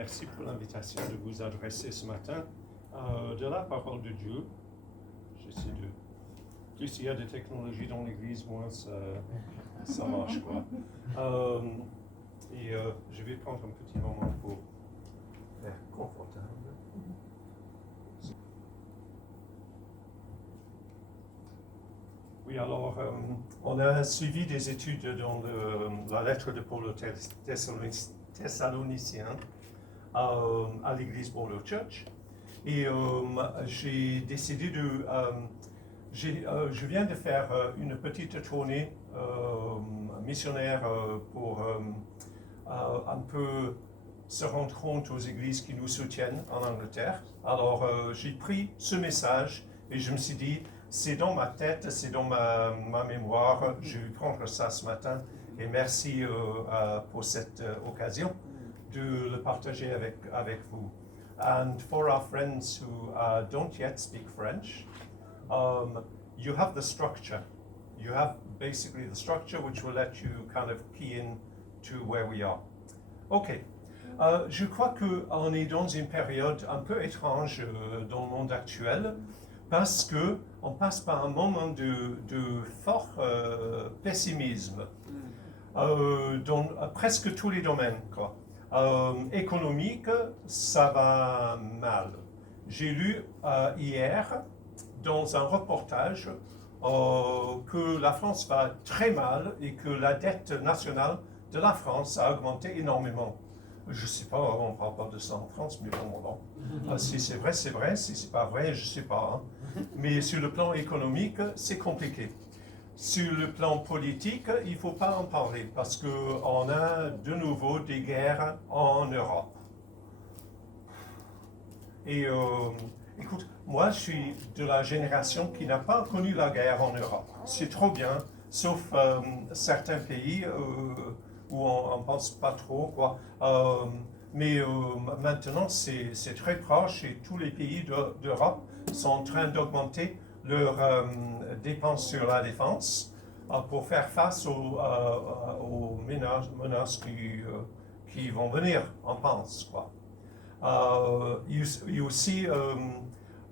merci pour l'invitation de vous adresser ce matin de la parole de Dieu. J'essaie de... Plus il y a des technologies dans l'Église, moins ça marche, quoi. Je vais prendre un petit moment pour faire confortable. Oui, alors, on a suivi des études dans la lettre de Paul aux Thessaloniciens à l'Église Bordeaux Church. Et j'ai décidé de... je viens de faire une petite tournée missionnaire pour un peu se rendre compte aux églises qui nous soutiennent en Angleterre. Alors, j'ai pris ce message et je me suis dit, c'est dans ma tête, c'est dans ma mémoire. Je vais prendre ça ce matin et merci pour cette occasion de le partager avec vous. And for our friends who don't yet speak French, you have the structure. You have basically the structure which will let you kind of key in to where we are. OK. Je crois qu'on est dans une période un peu étrange dans le monde actuel parce qu'on passe par un moment de fort pessimisme dans presque tous les domaines, quoi. Économique, ça va mal. J'ai lu hier dans un reportage que la France va très mal et que la dette nationale de la France a augmenté énormément. Je ne sais pas, on ne parle pas de ça en France, mais bon. Si c'est vrai, c'est vrai. Si ce n'est pas vrai, je ne sais pas. Hein. Mais sur le plan économique, c'est compliqué. Sur le plan politique, il ne faut pas en parler parce qu'on a de nouveau des guerres en Europe. Et écoute, moi je suis de la génération qui n'a pas connu la guerre en Europe. C'est trop bien, sauf certains pays où on ne pense pas trop, quoi. Mais maintenant c'est très proche et tous les pays d'Europe sont en train d'augmenter leurs dépenses sur la défense pour faire face aux menaces qui vont venir, on pense, quoi. Il y a aussi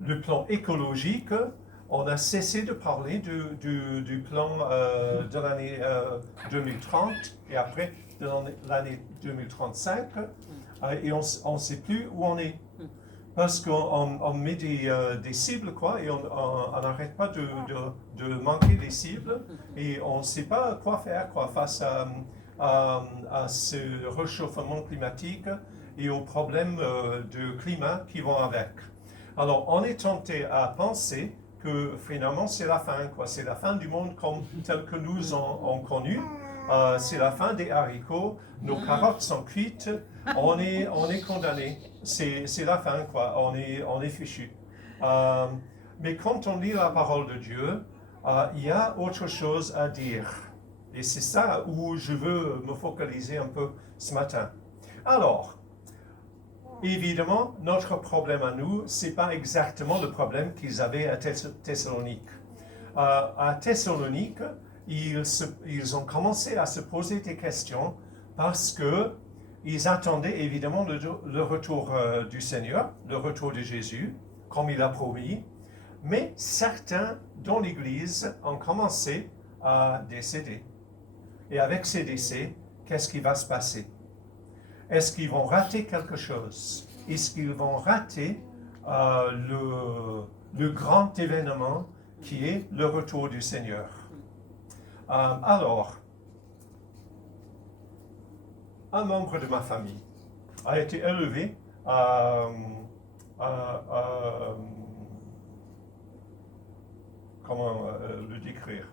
le plan écologique. On a cessé de parler du plan de l'année 2030 et après de l'année 2035 et on ne sait plus où on est. Parce qu'on met des cibles, quoi, et on n'arrête pas de manquer des cibles et on ne sait pas quoi faire, quoi, face à ce réchauffement climatique et aux problèmes de climat qui vont avec. Alors, on est tenté à penser que finalement c'est la fin, quoi. C'est la fin du monde tel que nous en connu. C'est la fin des haricots, nos carottes sont cuites, on est condamné. C'est la fin, quoi. On est fichu. Mais quand on lit la parole de Dieu, il y a autre chose à dire. Et c'est ça où je veux me focaliser un peu ce matin. Alors, évidemment, notre problème à nous, c'est pas exactement le problème qu'ils avaient à Thessalonique. À Thessalonique, ils ont commencé à se poser des questions parce qu'ils attendaient évidemment le retour du Seigneur, le retour de Jésus, comme il a promis. Mais certains dans l'Église ont commencé à décéder. Et avec ces décès, qu'est-ce qui va se passer? Est-ce qu'ils vont rater quelque chose? Est-ce qu'ils vont rater le grand événement qui est le retour du Seigneur? Alors, un membre de ma famille a été élevé comment le décrire?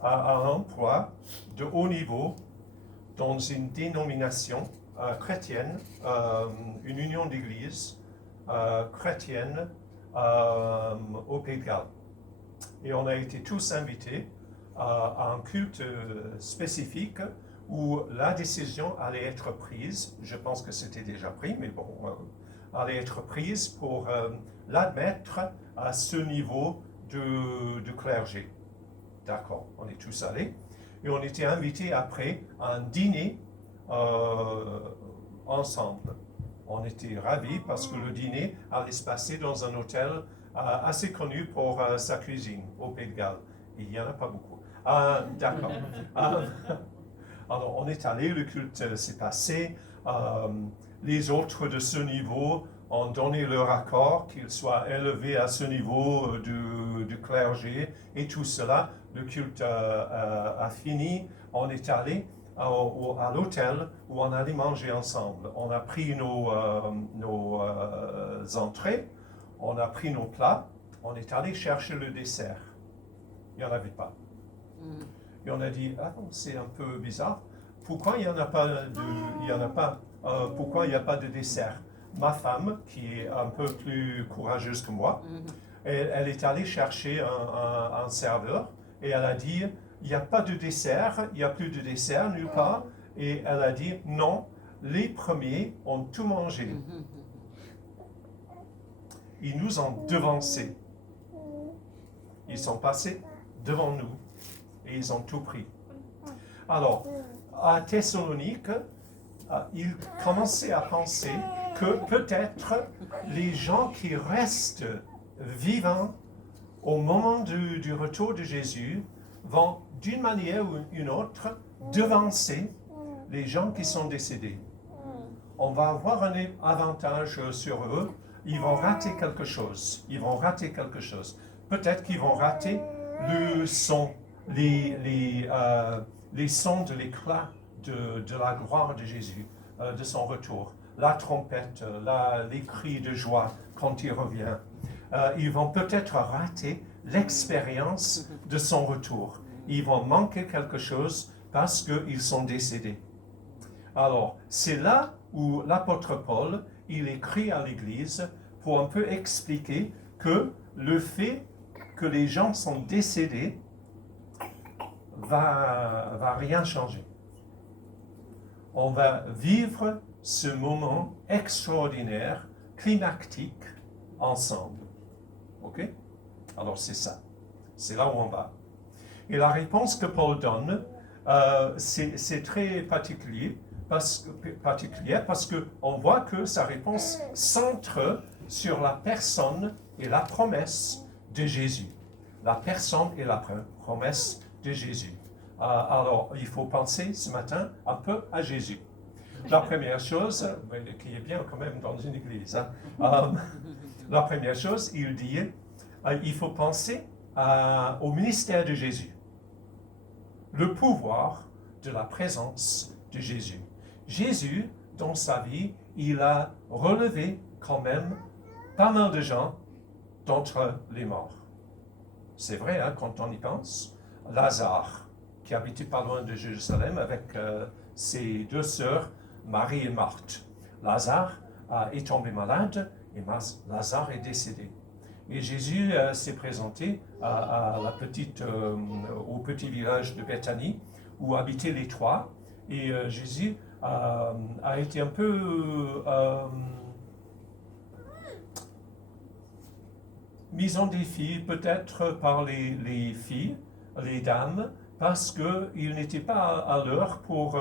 À un emploi de haut niveau dans une dénomination chrétienne, une union d'église chrétienne au Pays de Galles. Et on a été tous invités à un culte spécifique où la décision allait être prise, je pense que c'était déjà pris, mais bon, allait être prise pour l'admettre à ce niveau de clergé. D'accord, on est tous allés. Et on était invités après à un dîner ensemble. On était ravis parce que le dîner allait se passer dans un hôtel assez connu pour sa cuisine au Pays de Galles. Il n'y en a pas beaucoup. D'accord. Alors, on est allé, le culte s'est passé. Les autres de ce niveau ont donné leur accord qu'ils soient élevés à ce niveau du clergé et tout cela. Le culte a fini. On est allé à l'hôtel où on allait manger ensemble. On a pris nos entrées, on a pris nos plats, on est allé chercher le dessert. Il n'y en avait pas. Et on a dit, ah non, c'est un peu bizarre. Pourquoi il n'y en a pas pourquoi il n'y a pas de dessert? Ma femme, qui est un peu plus courageuse que moi, elle est allée chercher un serveur et elle a dit, il n'y a pas de dessert, il n'y a plus de dessert nulle part. Et elle a dit, non, les premiers ont tout mangé. Ils nous ont devancés. Ils sont passés devant nous et ils ont tout pris. Alors, à Thessalonique, ils commençaient à penser que peut-être les gens qui restent vivants au moment du retour de Jésus vont, d'une manière ou une autre, devancer les gens qui sont décédés. On va avoir un avantage sur eux. Ils vont rater quelque chose. Peut-être qu'ils vont rater le son, les sons de l'éclat de la gloire de Jésus, de son retour. La trompette, les cris de joie quand il revient. Ils vont peut-être rater l'expérience de son retour. Ils vont manquer quelque chose parce qu'ils sont décédés. Alors, c'est là où l'apôtre Paul, il écrit à l'Église pour un peu expliquer que le fait que les gens sont décédés va rien changer. On va vivre ce moment extraordinaire, climactique, ensemble. OK? Alors c'est ça. C'est là où on va. Et la réponse que Paul donne, c'est très particulier parce qu'on voit que sa réponse centre sur la personne et la promesse de Jésus. La personne et la promesse de Jésus. Alors, il faut penser ce matin un peu à Jésus. La première chose, qui est bien quand même dans une église, la première chose, il dit, il faut penser au ministère de Jésus. Le pouvoir de la présence de Jésus. Jésus, dans sa vie, il a relevé quand même pas mal de gens d'entre les morts. C'est vrai, hein, quand on y pense. Lazare, qui habitait pas loin de Jérusalem avec ses deux sœurs, Marie et Marthe. Lazare est tombé malade et Lazare est décédé. Et Jésus s'est présenté au petit village de Béthanie où habitaient les trois. Et Jésus a été un peu mis en défi peut-être par les filles, les dames, parce qu'il n'était pas à l'heure pour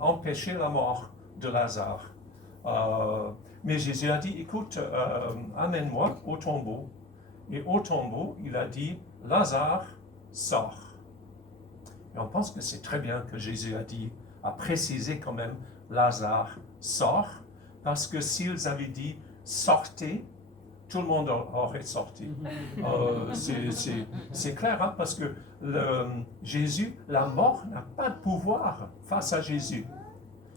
empêcher la mort de Lazare. Mais Jésus a dit, écoute, amène-moi au tombeau. Et au tombeau, il a dit, Lazare, sort. Et on pense que c'est très bien que Jésus a précisé quand même, Lazare, sort, parce que s'ils avaient dit, sortez, tout le monde aurait sorti. C'est clair, hein, parce que Jésus, la mort n'a pas de pouvoir face à Jésus.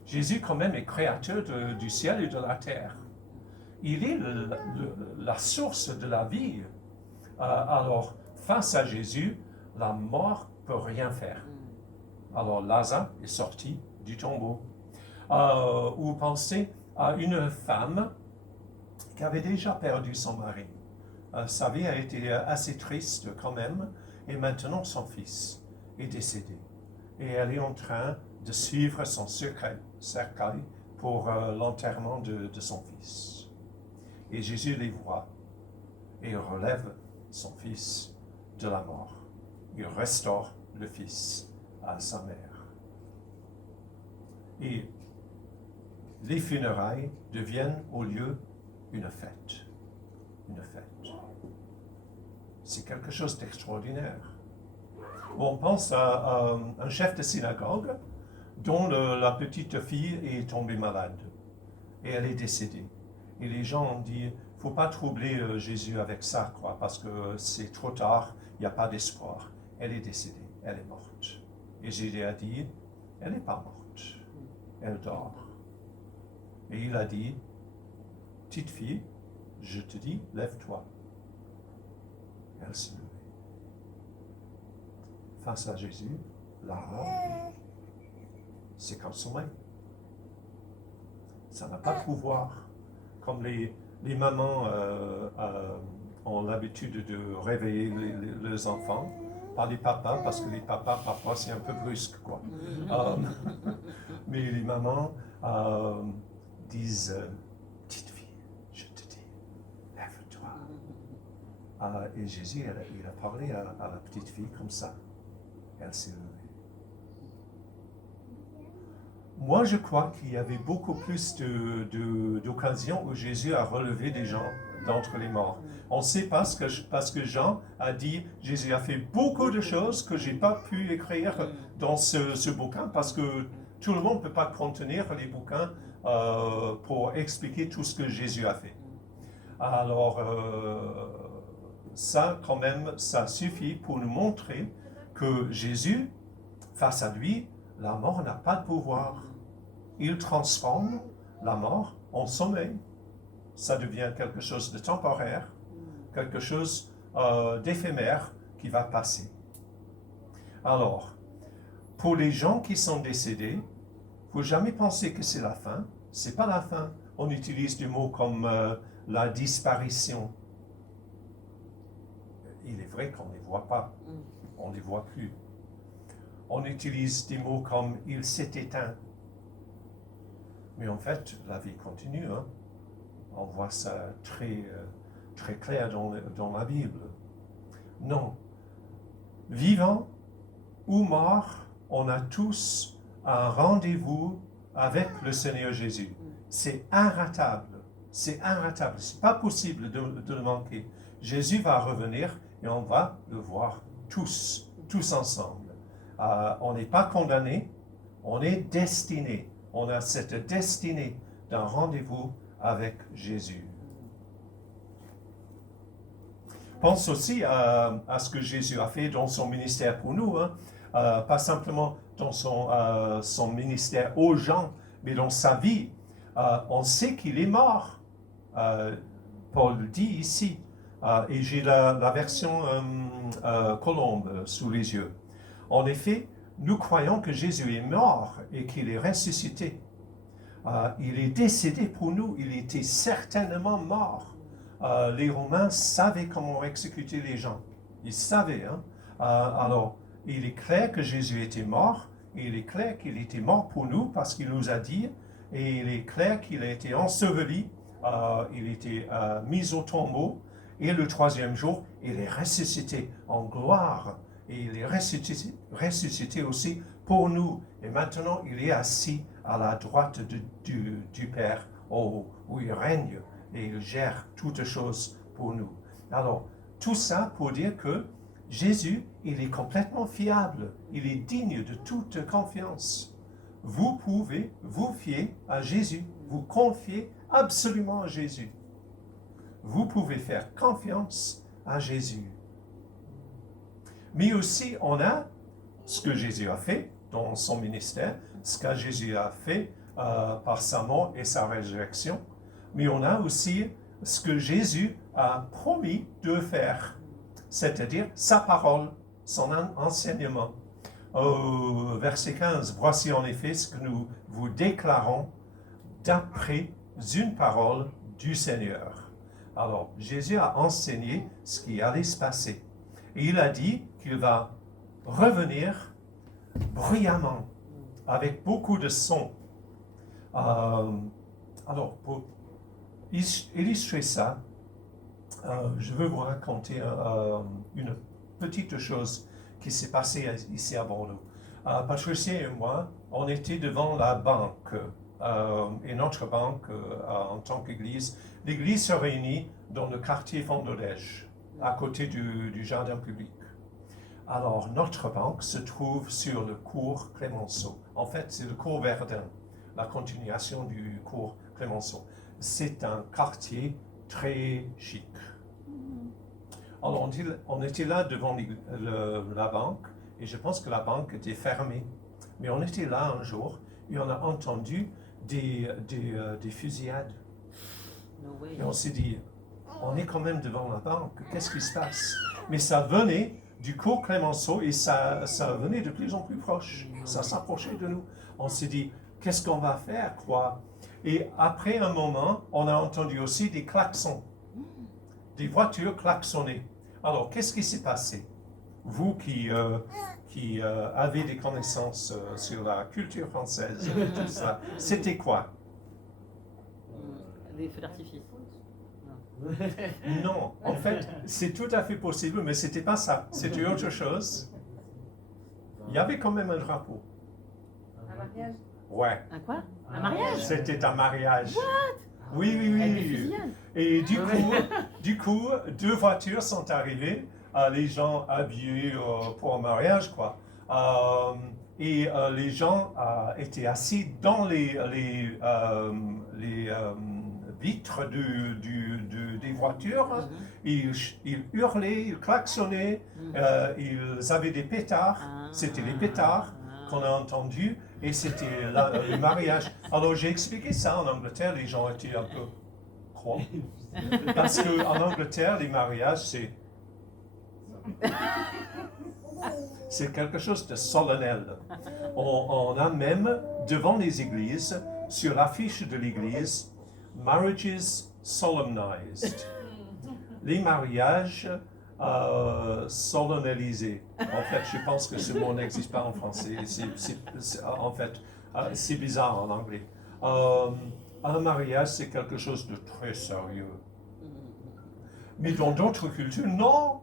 Jésus, quand même, est créateur du ciel et de la terre. Il est la source de la vie. Alors, face à Jésus, la mort ne peut rien faire. Alors, Lazare est sorti du tombeau. Ou pensez à une femme qui avait déjà perdu son mari. Sa vie a été assez triste quand même, et maintenant son fils est décédé. Et elle est en train de suivre son cercueil pour l'enterrement de son fils. Et Jésus les voit et relève son fils de la mort. Il restaure le fils à sa mère. Et les funérailles deviennent au lieu une fête. Une fête. C'est quelque chose d'extraordinaire. On pense à un chef de synagogue dont la petite fille est tombée malade et elle est décédée. Et les gens ont dit, il ne faut pas troubler Jésus avec ça, quoi, parce que c'est trop tard, il n'y a pas d'espoir. Elle est décédée, elle est morte. Et Jésus a dit, elle n'est pas morte, elle dort. Et il a dit, petite fille, je te dis, lève-toi. Elle s'est levée. Face à Jésus, la mort, c'est consommé. Ça n'a pas de pouvoir. Comme les mamans ont l'habitude de réveiller les enfants, pas les papas, parce que les papas, parfois, c'est un peu brusque, quoi. Mais les mamans disent, petite fille, je te dis, lève-toi. Et Jésus, il a parlé à la petite fille comme ça. Elle s'est levée. Moi, je crois qu'il y avait beaucoup plus d'occasions où Jésus a relevé des gens d'entre les morts. On sait parce que Jean a dit, Jésus a fait beaucoup de choses que je n'ai pas pu écrire dans ce bouquin, parce que tout le monde ne peut pas contenir les bouquins pour expliquer tout ce que Jésus a fait. Alors, ça, quand même, ça suffit pour nous montrer que Jésus, face à lui, la mort n'a pas de pouvoir. Il transforme la mort en sommeil. Ça devient quelque chose de temporaire, quelque chose d'éphémère qui va passer. Alors, pour les gens qui sont décédés, il ne faut jamais penser que c'est la fin. Ce n'est pas la fin. On utilise des mots comme la disparition. Il est vrai qu'on ne les voit pas. On ne les voit plus. On utilise des mots comme « il s'est éteint ». Mais en fait, la vie continue. Hein? On voit ça très clair dans la Bible. Non. Vivant ou mort, on a tous un rendez-vous avec le Seigneur Jésus. C'est inratable. C'est inratable. C'est pas possible de le manquer. Jésus va revenir et on va le voir tous ensemble. On n'est pas condamné, on est destiné. On a cette destinée d'un rendez-vous avec Jésus. Pense aussi à ce que Jésus a fait dans son ministère pour nous, hein. Pas simplement dans son ministère aux gens, mais dans sa vie. On sait qu'il est mort. Paul le dit ici. Et j'ai la version Colombe sous les yeux. En effet, nous croyons que Jésus est mort et qu'il est ressuscité. Il est décédé pour nous, il était certainement mort. Les Romains savaient comment exécuter les gens. Ils savaient. Hein? Alors, il est clair que Jésus était mort, et il est clair qu'il était mort pour nous parce qu'il nous a dit, et il est clair qu'il a été enseveli, il était mis au tombeau, et le troisième jour, il est ressuscité en gloire. Et il est ressuscité aussi pour nous. Et maintenant, il est assis à la droite du Père, où il règne et il gère toutes choses pour nous. Alors, tout ça pour dire que Jésus, il est complètement fiable. Il est digne de toute confiance. Vous pouvez vous fier à Jésus. Vous confiez absolument à Jésus. Vous pouvez faire confiance à Jésus. Mais aussi, on a ce que Jésus a fait dans son ministère, ce que Jésus a fait par sa mort et sa résurrection. Mais on a aussi ce que Jésus a promis de faire, c'est-à-dire sa parole, son enseignement. Au verset 15, « Voici en effet ce que nous vous déclarons d'après une parole du Seigneur. » Alors, Jésus a enseigné ce qui allait se passer. Et il a dit qu'il va revenir bruyamment, avec beaucoup de sons. Alors, pour illustrer ça, je veux vous raconter une petite chose qui s'est passée ici à Bordeaux. Patricia et moi, on était devant la banque et notre banque en tant qu'Église, l'Église se réunit dans le quartier Fondodège, à côté du jardin public. Alors, notre banque se trouve sur le cours Clémenceau. En fait, c'est le cours Verdun, la continuation du cours Clémenceau. C'est un quartier très chic. Alors, on était là devant la banque, et je pense que la banque était fermée. Mais on était là un jour, et on a entendu des fusillades. No way. Et on s'est dit, on est quand même devant la banque, qu'est-ce qui se passe? Mais ça venait du cours Clémenceau, et ça venait de plus en plus proche. Ça s'approchait de nous. On s'est dit, qu'est-ce qu'on va faire, quoi? Et après un moment, on a entendu aussi des klaxons. Des voitures klaxonnées. Alors, qu'est-ce qui s'est passé? Vous qui avez des connaissances sur la culture française, tout ça, c'était quoi? Des feux d'artifice. Non, en fait, c'est tout à fait possible, mais c'était pas ça. C'était autre chose. Il y avait quand même un drapeau. Un mariage? Ouais. Un quoi? Un mariage? C'était un mariage. What? Oui, oui, Avec des oui. fusillades. Et du coup, deux voitures sont arrivées, les gens habillés pour un mariage, quoi. Et les gens étaient assis dans les vitres des voitures. Ils hurlaient, ils klaxonnaient, ils avaient des pétards. C'était les pétards qu'on a entendus. Et c'était le mariage. Alors j'ai expliqué ça en Angleterre, les gens étaient un peu quoi? Parce qu'en Angleterre, les mariages, c'est quelque chose de solennel. On a même devant les églises, sur l'affiche de l'église, Marriages Solemnized. Les mariages solennalisés. En fait, je pense que ce mot n'existe pas en français. En fait, c'est bizarre en anglais. Un mariage, c'est quelque chose de très sérieux. Mais dans d'autres cultures, non,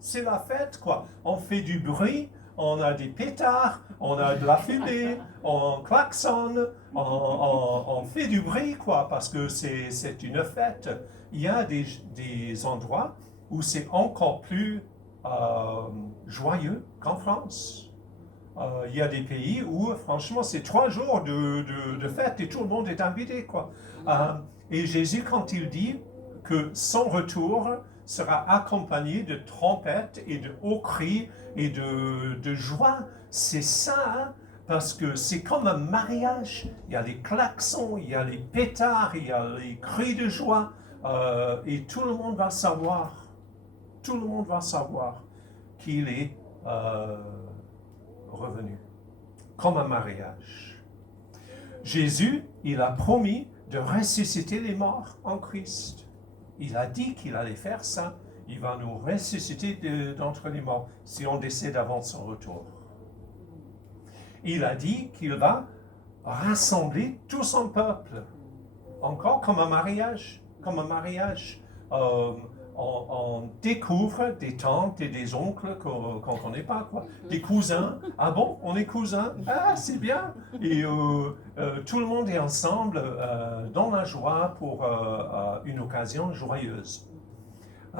c'est la fête, quoi. On fait du bruit, on a des pétards, on a de la fumée, on klaxonne, on fait du bruit, quoi, parce que c'est une fête. Il y a des endroits où c'est encore plus joyeux qu'en France. Il y a des pays où, franchement, c'est 3 jours de fête et tout le monde est invité, quoi. Et Jésus, quand il dit que son retour sera accompagné de trompettes et de hauts cris et de joie, c'est ça, hein, parce que c'est comme un mariage. Il y a les klaxons, il y a les pétards, il y a les cris de joie, et tout le monde va savoir qu'il est revenu, comme un mariage. Jésus, il a promis de ressusciter les morts en Christ. Il a dit qu'il allait faire ça. Il va nous ressusciter d'entre les morts si on décède avant son retour. Il a dit qu'il va rassembler tout son peuple. Encore comme un mariage. On découvre des tantes et des oncles qu'on ne connaît pas, quoi. Des cousins. Ah bon, on est cousins? Ah, c'est bien. Et tout le monde est ensemble dans la joie pour une occasion joyeuse.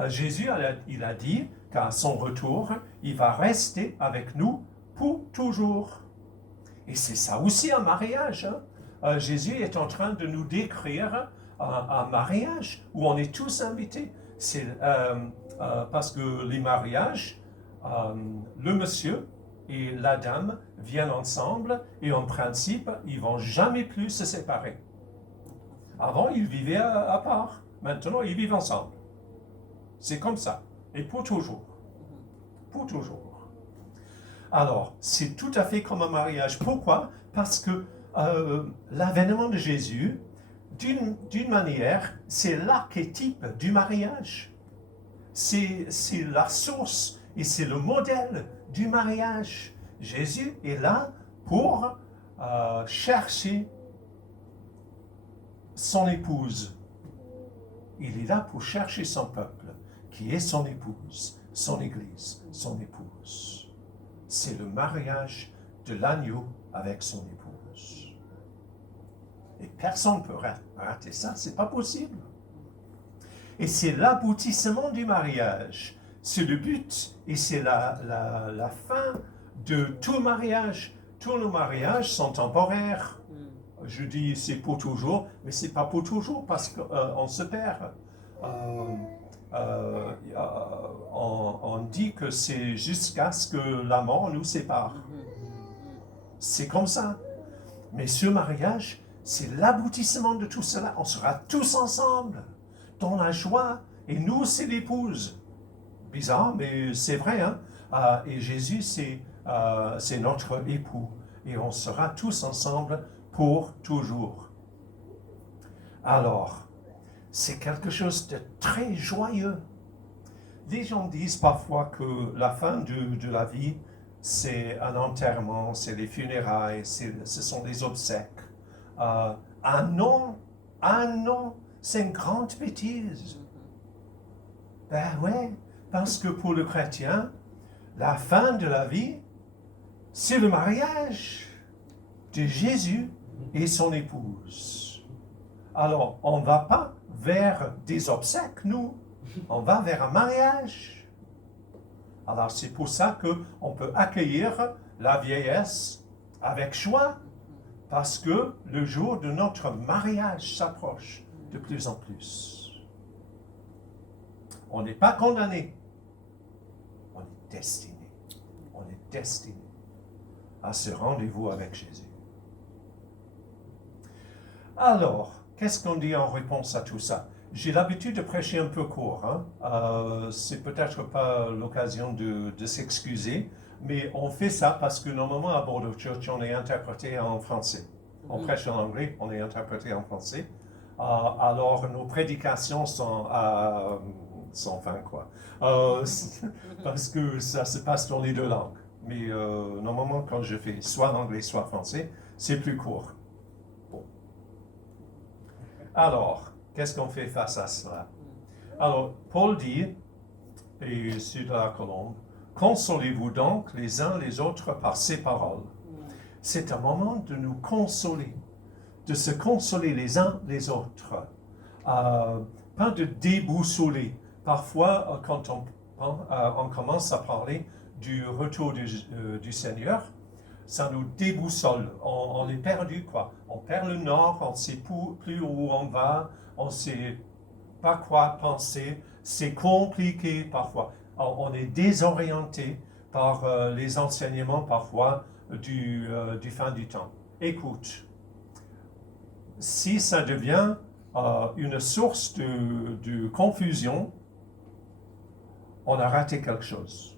Jésus, il a dit qu'à son retour, il va rester avec nous pour toujours. Et c'est ça aussi un mariage, hein. Jésus est en train de nous décrire un mariage où on est tous invités. C'est parce que les mariages, le monsieur et la dame viennent ensemble et en principe, ils vont jamais plus se séparer. Avant, ils vivaient à part. Maintenant, ils vivent ensemble. C'est comme ça. Et pour toujours. Pour toujours. Alors, c'est tout à fait comme un mariage. Pourquoi? Parce que l'avènement de Jésus, d'une manière, c'est l'archétype du mariage. C'est la source et c'est le modèle du mariage. Jésus est là pour chercher son épouse. Il est là pour chercher son peuple, qui est son épouse, son église, son épouse. C'est le mariage de l'agneau avec son épouse. Et personne ne peut rater ça, c'est pas possible. Et c'est l'aboutissement du mariage. C'est le but et c'est la fin de tout mariage. Tous nos mariages sont temporaires. Je dis c'est pour toujours, mais c'est pas pour toujours parce qu'on se perd. On dit que c'est jusqu'à ce que la mort nous sépare. C'est comme ça. Mais ce mariage, c'est l'aboutissement de tout cela. On sera tous ensemble, dans la joie. Et nous, c'est l'épouse. Bizarre, mais c'est vrai. Hein? Et Jésus, c'est notre époux. Et on sera tous ensemble pour toujours. Alors, c'est quelque chose de très joyeux. Les gens disent parfois que la fin de la vie, c'est un enterrement, c'est les funérailles, ce sont des obsèques. Ah non, c'est une grande bêtise. Ben ouais, parce que pour le chrétien, la fin de la vie, c'est le mariage de Jésus et son épouse. Alors, on ne va pas vers des obsèques, nous. On va vers un mariage. Alors, c'est pour ça qu'on peut accueillir la vieillesse avec joie, parce que le jour de notre mariage s'approche de plus en plus. On n'est pas condamné. On est destiné. On est destiné à ce rendez-vous avec Jésus. Alors, qu'est-ce qu'on dit en réponse à tout ça? J'ai l'habitude de prêcher un peu court. Hein? C'est peut-être pas l'occasion de s'excuser, mais on fait ça parce que normalement à Bordeaux Church, on est interprété en français. On prêche en anglais, on est interprété en français. Alors nos prédications sont vaines, quoi. Parce que ça se passe dans les deux langues. Mais normalement, quand je fais soit l'anglais, soit français, c'est plus court. Bon. Alors, qu'est-ce qu'on fait face à cela? Alors, Paul dit, et c'est de la colombe, consolez-vous donc les uns les autres par ces paroles. C'est un moment de nous consoler, de se consoler les uns les autres. Pas de déboussoler. Parfois, quand on commence à parler du retour du Seigneur, ça nous déboussole. On est perdu, quoi. On perd le nord, on ne sait plus où on va, on ne sait pas quoi penser. C'est compliqué parfois. On est désorienté par les enseignements parfois du fin du temps. Écoute, si ça devient une source de confusion, on a raté quelque chose,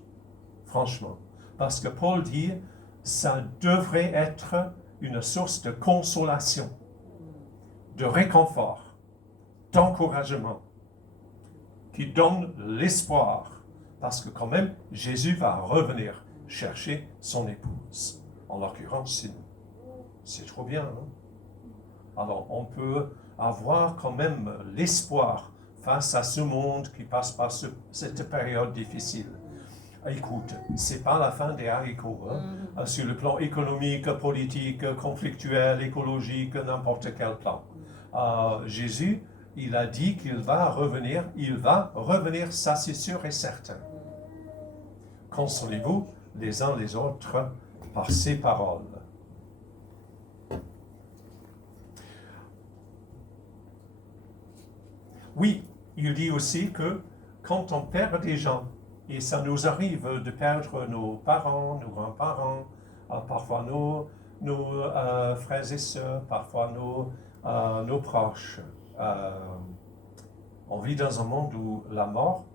franchement. Parce que Paul dit, ça devrait être une source de consolation, de réconfort, d'encouragement, qui donne l'espoir. Parce que quand même, Jésus va revenir chercher son épouse. En l'occurrence, c'est nous. C'est trop bien, non? Alors, on peut avoir quand même l'espoir face à ce monde qui passe par cette période difficile. Écoute, c'est pas la fin des haricots, hein? Sur le plan économique, politique, conflictuel, écologique, n'importe quel plan. Jésus, il a dit qu'il va revenir, ça c'est sûr et certain. Consolez-vous les uns les autres par ces paroles. Oui, il dit aussi que quand on perd des gens, et ça nous arrive de perdre nos parents, nos grands-parents, parfois nos frères et sœurs, parfois nos proches. On vit dans un monde où la mort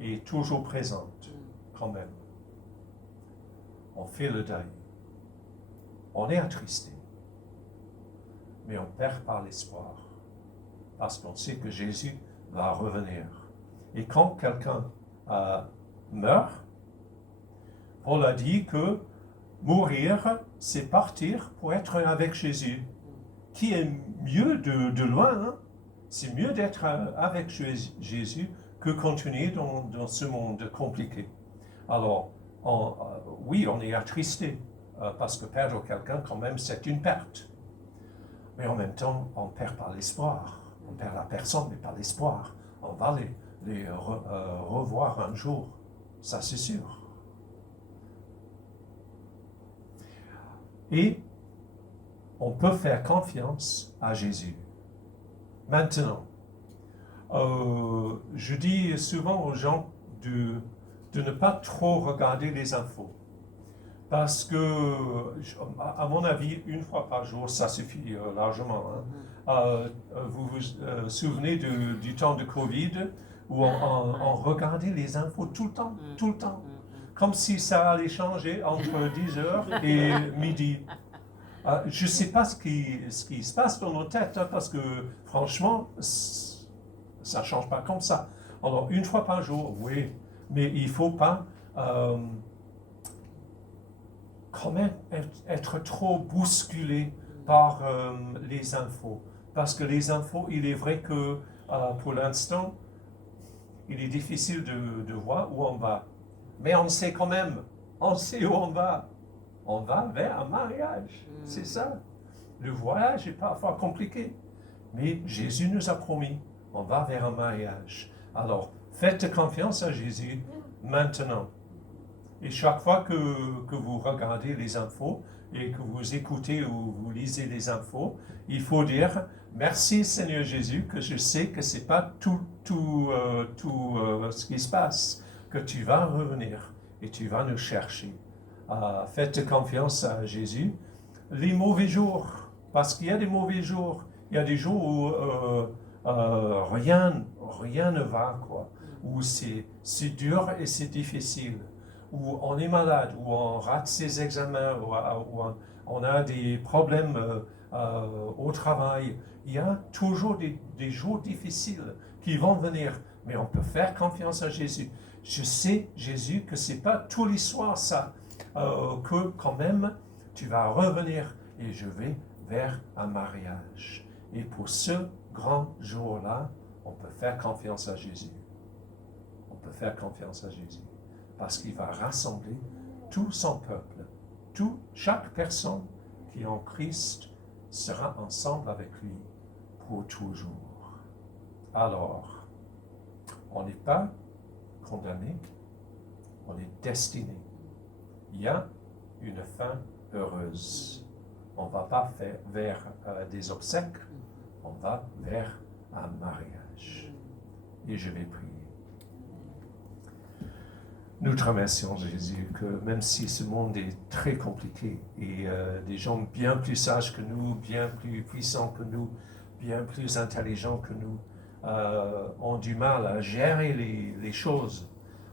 est toujours présente, quand même. On fait le deuil. On est attristé. Mais on ne perd pas l'espoir. Parce qu'on sait que Jésus va revenir. Et quand quelqu'un meurt, Paul a dit que mourir, c'est partir pour être avec Jésus. Qui est mieux de loin, hein? C'est mieux d'être avec Jésus que continuer dans ce monde compliqué. Alors, oui, on est attristé, parce que perdre quelqu'un, quand même, c'est une perte. Mais en même temps, on ne perd pas l'espoir. On perd la personne, mais pas l'espoir. On va les revoir un jour, ça c'est sûr. Et on peut faire confiance à Jésus. Maintenant, je dis souvent aux gens de ne pas trop regarder les infos. Parce que, à mon avis, une fois par jour, ça suffit largement. Hein. Vous vous souvenez du temps de Covid, où on regardait les infos tout le temps, comme si ça allait changer entre 10h et midi. Je ne sais pas ce qui se passe dans nos têtes, hein, parce que franchement, ça ne change pas comme ça. Alors, une fois par jour, oui, mais il ne faut pas quand même être trop bousculé par les infos. Parce que les infos, il est vrai que pour l'instant, il est difficile de voir où on va. Mais on sait quand même, on sait où on va. On va vers un mariage, c'est ça. Le voyage est parfois compliqué, mais Jésus nous a promis, on va vers un mariage. Alors, faites confiance à Jésus maintenant. Et chaque fois que vous regardez les infos et que vous écoutez ou vous lisez les infos, il faut dire merci Seigneur Jésus que je sais que c'est pas tout ce qui se passe, que tu vas revenir et tu vas nous chercher. Faites confiance à Jésus. Les mauvais jours, parce qu'il y a des mauvais jours, il y a des jours où rien ne va, quoi, où c'est dur et c'est difficile, où on est malade, où on rate ses examens, où on a des problèmes au travail. Il y a toujours des jours difficiles qui vont venir, mais on peut faire confiance à Jésus. Je sais, Jésus, que ce n'est pas tous les soirs ça, que quand même tu vas revenir et je vais vers un mariage. Et pour ce grand jour-là, on peut faire confiance à Jésus. On peut faire confiance à Jésus parce qu'il va rassembler tout son peuple. Chaque personne qui est en Christ sera ensemble avec lui pour toujours. Alors, on n'est pas condamné, on est destiné. Il y a une fin heureuse. On ne va pas vers des obsèques, on va vers un mariage. Et je vais prier. Nous te remercions, Jésus, que même si ce monde est très compliqué et des gens bien plus sages que nous, bien plus puissants que nous, bien plus intelligents que nous, ont du mal à gérer les choses,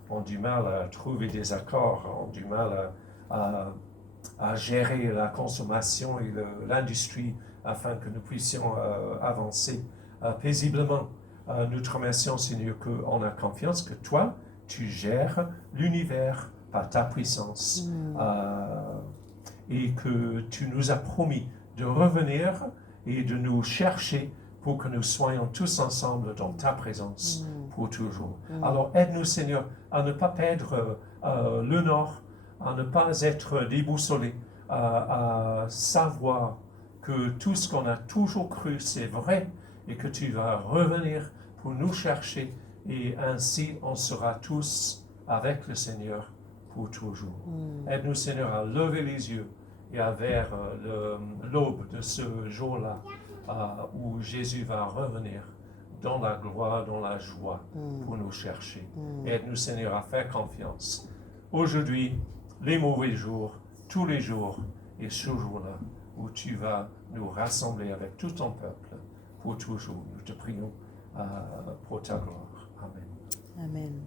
ont du mal à trouver des accords, ont du mal à gérer la consommation et l'industrie afin que nous puissions avancer paisiblement. Nous te remercions, Seigneur, qu'on a confiance que toi, tu gères l'univers par ta puissance et que tu nous as promis de revenir et de nous chercher pour que nous soyons tous ensemble dans ta présence pour toujours. Alors aide-nous, Seigneur, à ne pas perdre le nord, à ne pas être déboussolés, à savoir que tout ce qu'on a toujours cru, c'est vrai et que tu vas revenir pour nous chercher et ainsi on sera tous avec le Seigneur pour toujours. Aide-nous, Seigneur, à lever les yeux et à vers l'aube de ce jour-là où Jésus va revenir dans la gloire, dans la joie pour nous chercher. Aide-nous, Seigneur, à faire confiance. Aujourd'hui, les mauvais jours, tous les jours, et ce jour-là où tu vas nous rassembler avec tout ton peuple pour toujours. Nous te prions pour ta gloire. Amen. Amen.